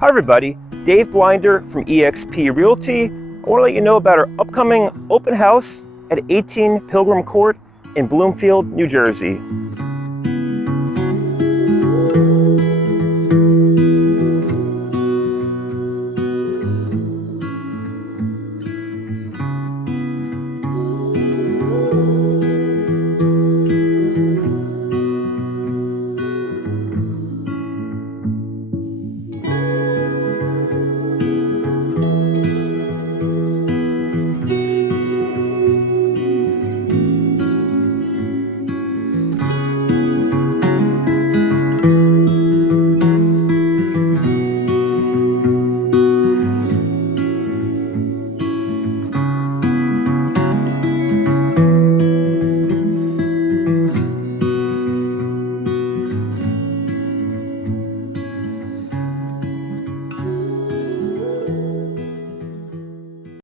Hi everybody, Dave Blinder from eXp Realty. I want to let you know about our upcoming open house at 18 Pilgrim Court in Bloomfield, New Jersey.